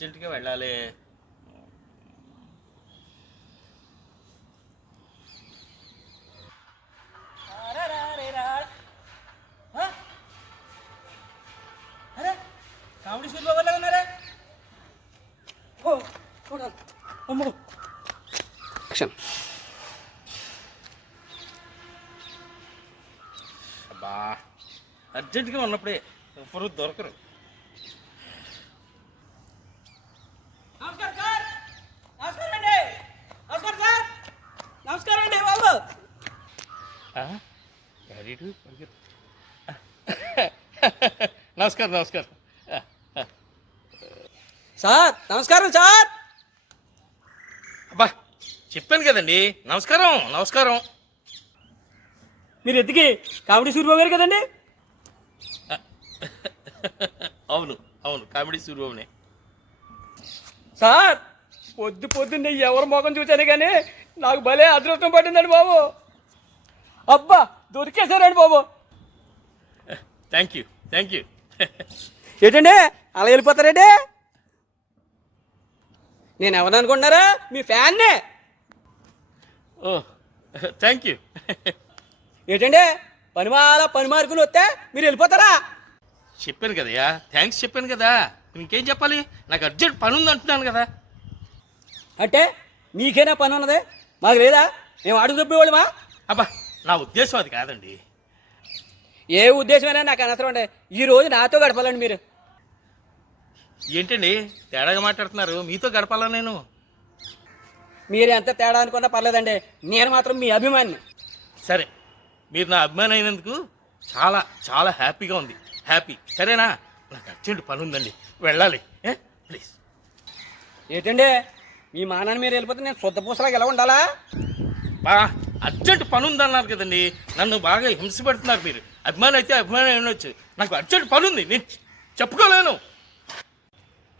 అర్జెంటుగా వెళ్ళాలి. కామెడీ షూట్లో వల్ల ఉన్నారా? అమ్మో అబ్బా, అర్జెంటుగా ఉన్నప్పుడే ఎవరు దొరకరు. నమస్కారం సార్. నమస్కారం అండి. నమస్కారం సార్. నమస్కారం అండి బాబు. నమస్కారం నమస్కారం సార్. నమస్కారం సార్. అబ్బా, చెప్పాను కదండి. నమస్కారం నమస్కారం. మీరు ఎత్తికి కామెడీ షూట్ పోగారు కదండి. అవును అవును, కామెడీ సూర్యబాబునే. సార్ పొద్దున్నే ఎవరు మొఖం చూశాను కానీ నాకు భలే అదృష్టం పట్టిందండి బాబు. అబ్బా దొరికేశారండి బాబు. Thank you thank you. ఏంటండి అలా వెళ్ళిపోతారండి? నేను ఎవరు అనుకుంటున్నారా? మీ ఫ్యాన్నే. ఓ థ్యాంక్ యూ. ఏంటండి పని మార్కులు వస్తే మీరు వెళ్ళిపోతారా? చెప్పాను కదయ్యా, థ్యాంక్స్ చెప్పాను కదా. ఇంకేం చెప్పాలి? నాకు అర్జెంట్ పని ఉంది అంటున్నాను కదా. అంటే మీకేనా పని ఉన్నది, మాకు లేదా? మేము అడుగు తప్పేవాళ్ళమా? అబ్బా, నా ఉద్దేశం అది కాదండి. ఏ ఉద్దేశమైనా నాకు అనవసరం అండి. ఈ రోజు నాతో గడపాలండి మీరు. ఏంటండి తేడాగా మాట్లాడుతున్నారు? మీతో గడపాలా నేను? మీరు ఎంత తేడా అనుకున్నా పర్లేదండి, నేను మాత్రం మీ అభిమాని. సరే, మీరు నా అభిమాని అయినందుకు చాలా చాలా హ్యాపీగా ఉంది. హ్యాపీ. సరేనా? నాకు అర్జెంట్ పని ఉందండి, వెళ్ళాలి. ప్లీజ్. ఏంటండి మీ మానాన్ని మీరు వెళ్ళిపోతే నేను శుద్ధ పూసలాగా ఎలా ఉండాలా? బా, అర్జెంట్ పని ఉందన్నారు కదండి. నన్ను బాగా హింస పెడుతున్నారు మీరు. అభిమాని అయితే అభిమాని ఉండొచ్చు, నాకు అర్జెంట్ పని ఉంది, నేను చెప్పుకోలేను.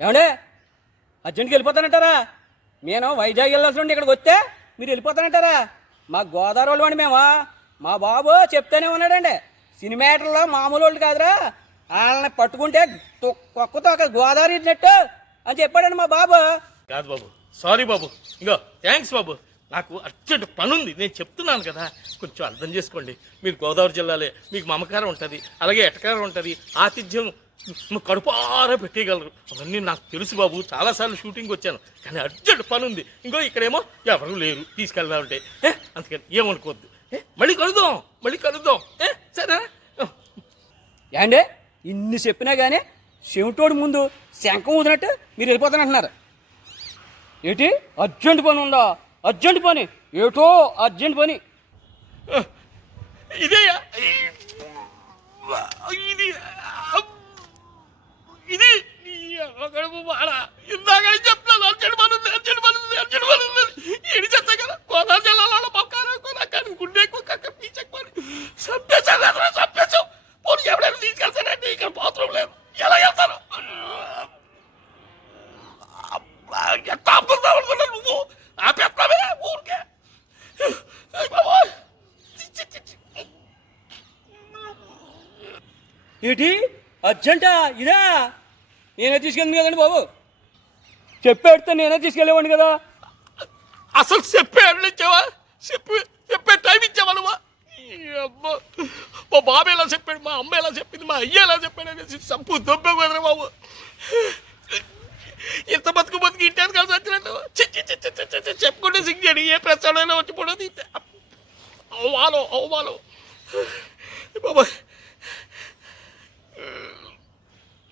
ఏమండే అర్జెంట్కి వెళ్ళిపోతానంటారా? నేను వైజాగ్ వెళ్ళాల్సి ఉండి ఇక్కడికి వస్తే మీరు వెళ్ళిపోతానంటారా? మా గోదావరి వాళ్ళు అండి మేమా. మా బాబు చెప్తానే ఉన్నాడండి, సినిమాటర్లో మామూలు వాళ్ళు కాదురా, వాళ్ళని పట్టుకుంటే కుక్కతో ఒక గోదావరి ఇచ్చినట్టు అని చెప్పాడండి మా బాబు. కాదు బాబు, సారీ బాబు. ఇంకో థ్యాంక్స్ బాబు, నాకు అర్జెంట్ పని ఉంది, నేను చెప్తున్నాను కదా, కొంచెం అర్థం చేసుకోండి. మీరు గోదావరి జిల్లాలే, మీకు మమకారం ఉంటుంది, అలాగే ఎటకారం ఉంటుంది, ఆతిథ్యం కడుపారా పెట్టేయగలరు. అవన్నీ నాకు తెలుసు బాబు, చాలాసార్లు షూటింగ్కి వచ్చాను. కానీ అర్జెంట్ పని ఉంది. ఇంకో ఇక్కడేమో ఎవరు లేరు తీసుకెళ్దామంటే. అందుకని ఏమనుకోవద్దు. మళ్ళీ కలుద్దాం. సరే ఏండే ఇన్ని చెప్పినా కానీ చెవిటోడు ముందు శంఖం ఊదినట్టు మీరు వెళ్ళిపోతానంటున్నారు. ఏంటి అర్జెంట్ పని ఉందా? అర్జెంట్ పని ఏటో అర్జెంట్ పని. ఇదే ఇది ఇందాక చెప్తాను. అర్జెంట్ పని ఉంది. ఏడు చేస్తా కదా, గోదావరి జిల్లాలో పక్కన గుండె చంపేశావు. పోనీ ఎవరైనా తీసుకెళ్తానండి, ఇక్కడ బాత్రూమ్ లేదు, ఎలా వెళ్తాను? ఎంత ఆపుతుందా నువ్వు? ఆపేస్తావే ఊరికే. ఏంటి అర్జెంటా? ఇదా నేనే తీసుకెళ్ళింది కదండి బాబు. చెప్పేడితే నేనే తీసుకెళ్ళేవాడిని కదా. అసలు చెప్పావా? చెప్పే టైం ఇచ్చావా నువ్వు? అబ్బా, మా బాబు ఎలా చెప్పాడు, మా అమ్మ ఎలా చెప్పింది, మా అయ్య ఎలా చెప్పాడు అనేసి సంపు దొబ్బే కుదరా బాబు. ఇంత బతుకు ఇంటాను కలిసి వచ్చినట్టు చెప్పుకుంటే సిగ్గాడు. ఏ ప్రచారంలో వచ్చి పడదు. అవమానం బాబా.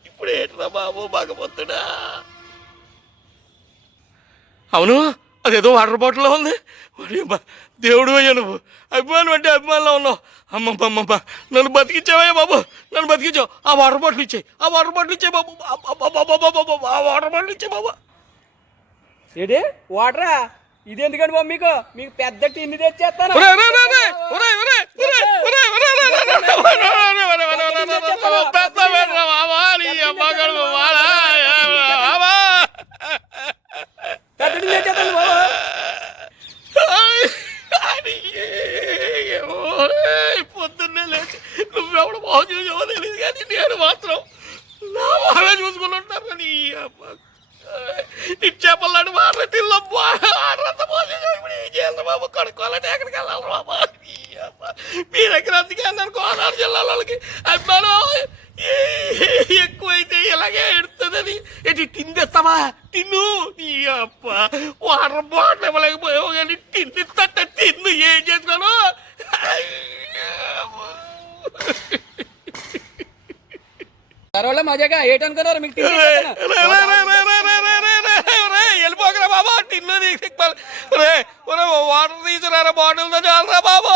ఇప్పుడు ఏంట్రా బాబు బాగపోతుడా? అవును, అదేదో వాటర్ బాటిల్లో ఉంది. దేవుడు అయ్యా, నువ్వు అభిమానం అంటే అభిమానంలో ఉన్నావు. అమ్మమ్మ నన్ను బతికించావయ్యా బాబు, నన్ను బతికించావు. ఆ వాటర్ బాటిల్ ఇచ్చాయి బాబు. ఆ వాటర్ బాటిల్ ఇచ్చే బాబు. ఏంటి వాటరా? ఇది ఎందుకండి బాబు మీకు పెద్ద టిన్ని తెచ్చేస్తాను. పొద్దున్నే లేచి నువ్వెవడు బాగు చూసావో తెలియదు కానీ నేను మాత్రం నా బాగా చూసుకుని ఉంటాను. ఎక్కడికి వెళ్ళాలి బాబా? మీ దగ్గర అందుకే అన్నాను గోదావరి జిల్లా వాళ్ళకి అభిమానం ఎక్కువైతే ఇలాగే ఎడుతుందని. ఏంటి తిండిస్తావా? తిన్ను. నీ అప్ప వాటర్ బాటిల్ ఇవ్వలేకపోయావు కానీ తిండిస్తట తిన్ను. ఏం చేసుకోను? సరవల్ల మజాగా ఏటనుకున్నారు మీకు వెళ్ళిపోకరా బాబా. టిన్ను వాటర్ తీసుకురారా బాటిల్తో చాలరా బాబా.